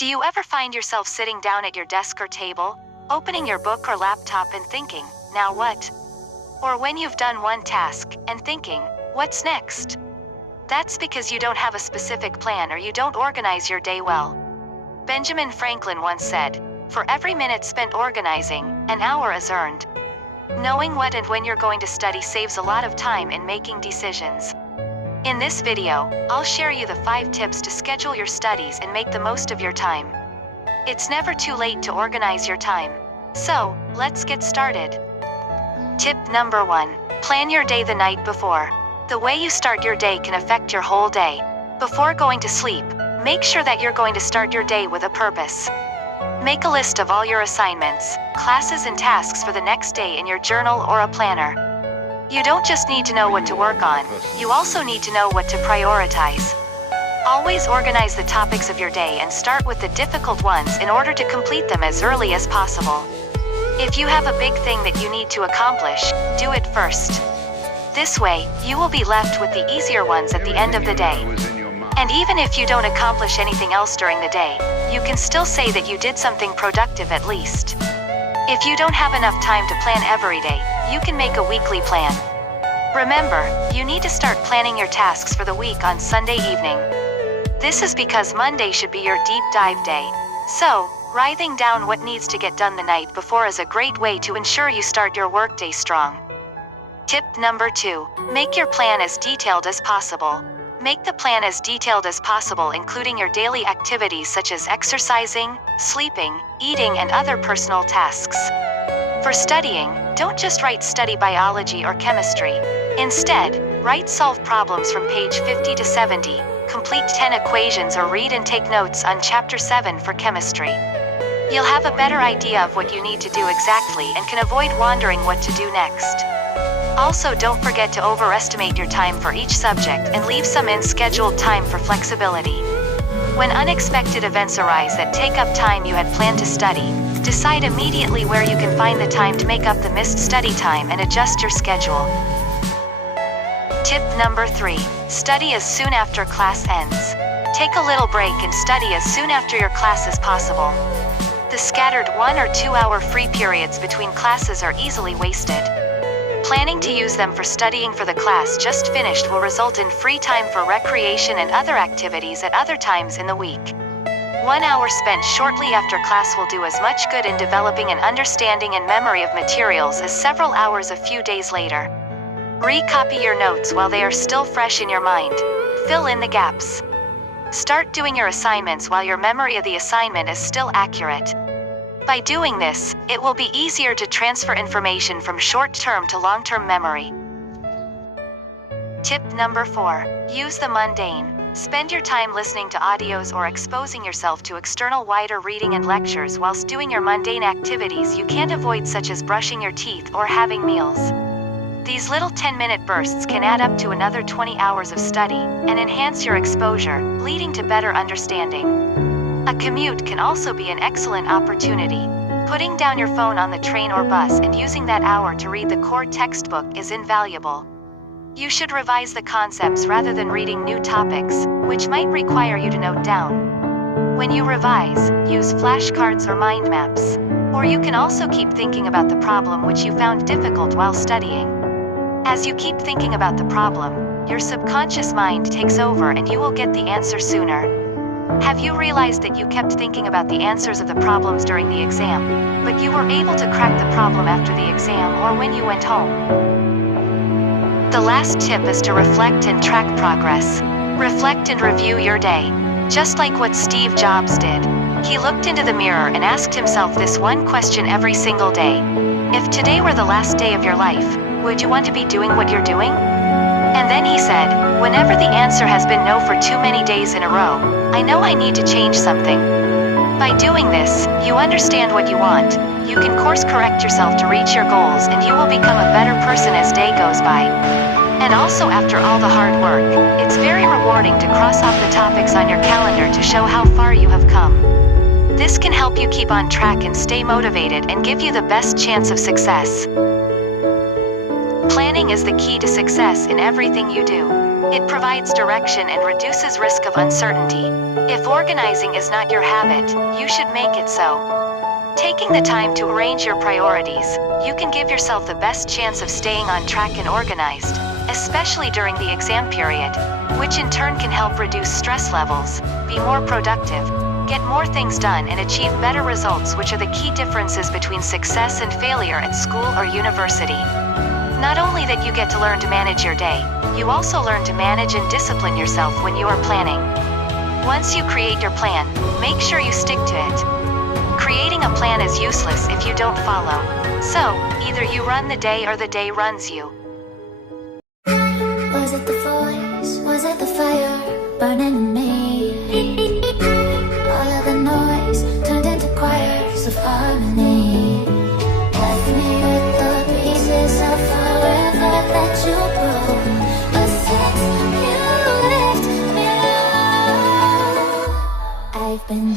Do you ever find yourself sitting down at your desk or table, opening your book or laptop and thinking, now what? Or when you've done one task and thinking, what's next? That's because you don't have a specific plan or you don't organize your day well. Benjamin Franklin once said, "For every minute spent organizing, an hour is earned." Knowing what and when you're going to study saves a lot of time in making decisions. In this video, I'll share you the 5 tips to schedule your studies and make the most of your time. It's never too late to organize your time. So, let's get started. Tip number 1. Plan your day the night before. The way you start your day can affect your whole day. Before going to sleep, make sure that you're going to start your day with a purpose. Make a list of all your assignments, classes and tasks for the next day in your journal or a planner. You don't just need to know what to work on, you also need to know what to prioritize. Always organize the topics of your day and start with the difficult ones in order to complete them as early as possible. If you have a big thing that you need to accomplish, do it first. This way, you will be left with the easier ones at the end of the day. And even if you don't accomplish anything else during the day, you can still say that you did something productive at least. If you don't have enough time to plan every day, you can make a weekly plan. Remember, you need to start planning your tasks for the week on Sunday evening. This is because Monday should be your deep dive day. So, writing down what needs to get done the night before is a great way to ensure you start your workday strong. Tip number 2. Make your plan as detailed as possible. Make the plan as detailed as possible, including your daily activities such as exercising, sleeping, eating, and other personal tasks. For studying, don't just write study biology or chemistry. Instead, write solve problems from page 50 to 70, complete 10 equations, or read and take notes on chapter 7 for chemistry. You'll have a better idea of what you need to do exactly and can avoid wondering what to do next. Also, don't forget to overestimate your time for each subject and leave some in scheduled time for flexibility. When unexpected events arise that take up time you had planned to study, decide immediately where you can find the time to make up the missed study time and adjust your schedule. Tip number 3. Study as soon after class ends. Take a little break and study as soon after your class as possible. The scattered 1 or 2 hour free periods between classes are easily wasted. Planning to use them for studying for the class just finished will result in free time for recreation and other activities at other times in the week. 1 hour spent shortly after class will do as much good in developing an understanding and memory of materials as several hours a few days later. Recopy your notes while they are still fresh in your mind. Fill in the gaps. Start doing your assignments while your memory of the assignment is still accurate. By doing this, it will be easier to transfer information from short-term to long-term memory. Tip number 4. Use the mundane. Spend your time listening to audios or exposing yourself to external wider reading and lectures whilst doing your mundane activities you can't avoid, such as brushing your teeth or having meals. These little 10-minute bursts can add up to another 20 hours of study and enhance your exposure, leading to better understanding. A commute can also be an excellent opportunity. Putting down your phone on the train or bus and using that hour to read the core textbook is invaluable. You should revise the concepts rather than reading new topics, which might require you to note down. When you revise, use flashcards or mind maps. Or you can also keep thinking about the problem which you found difficult while studying. As you keep thinking about the problem, your subconscious mind takes over and you will get the answer sooner. Have you realized that you kept thinking about the answers of the problems during the exam, but you were able to crack the problem after the exam or when you went home? The last tip is to reflect and track progress. Reflect and review your day. Just like what Steve Jobs did. He looked into the mirror and asked himself this one question every single day. If today were the last day of your life, would you want to be doing what you're doing? And then he said, whenever the answer has been no for too many days in a row, I know I need to change something. By doing this, you understand what you want, you can course correct yourself to reach your goals, and you will become a better person as day goes by. And also, after all the hard work, it's very rewarding to cross off the topics on your calendar to show how far you have come. This can help you keep on track and stay motivated and give you the best chance of success. Planning is the key to success in everything you do. It provides direction and reduces risk of uncertainty. If organizing is not your habit, you should make it so. Taking the time to arrange your priorities, you can give yourself the best chance of staying on track and organized, especially during the exam period, which in turn can help reduce stress levels, be more productive, get more things done and achieve better results, which are the key differences between success and failure at school or university. Not only that you get to learn to manage your day, you also learn to manage and discipline yourself when you are planning. Once you create your plan, make sure you stick to it. Creating a plan is useless if you don't follow. So, either you run the day or the day runs you. Was it the voice? Was it the fire burning in me? All of the noise turned into choirs of harmony. Left me with the pieces of forever that you broke. But since you left me alone, I've been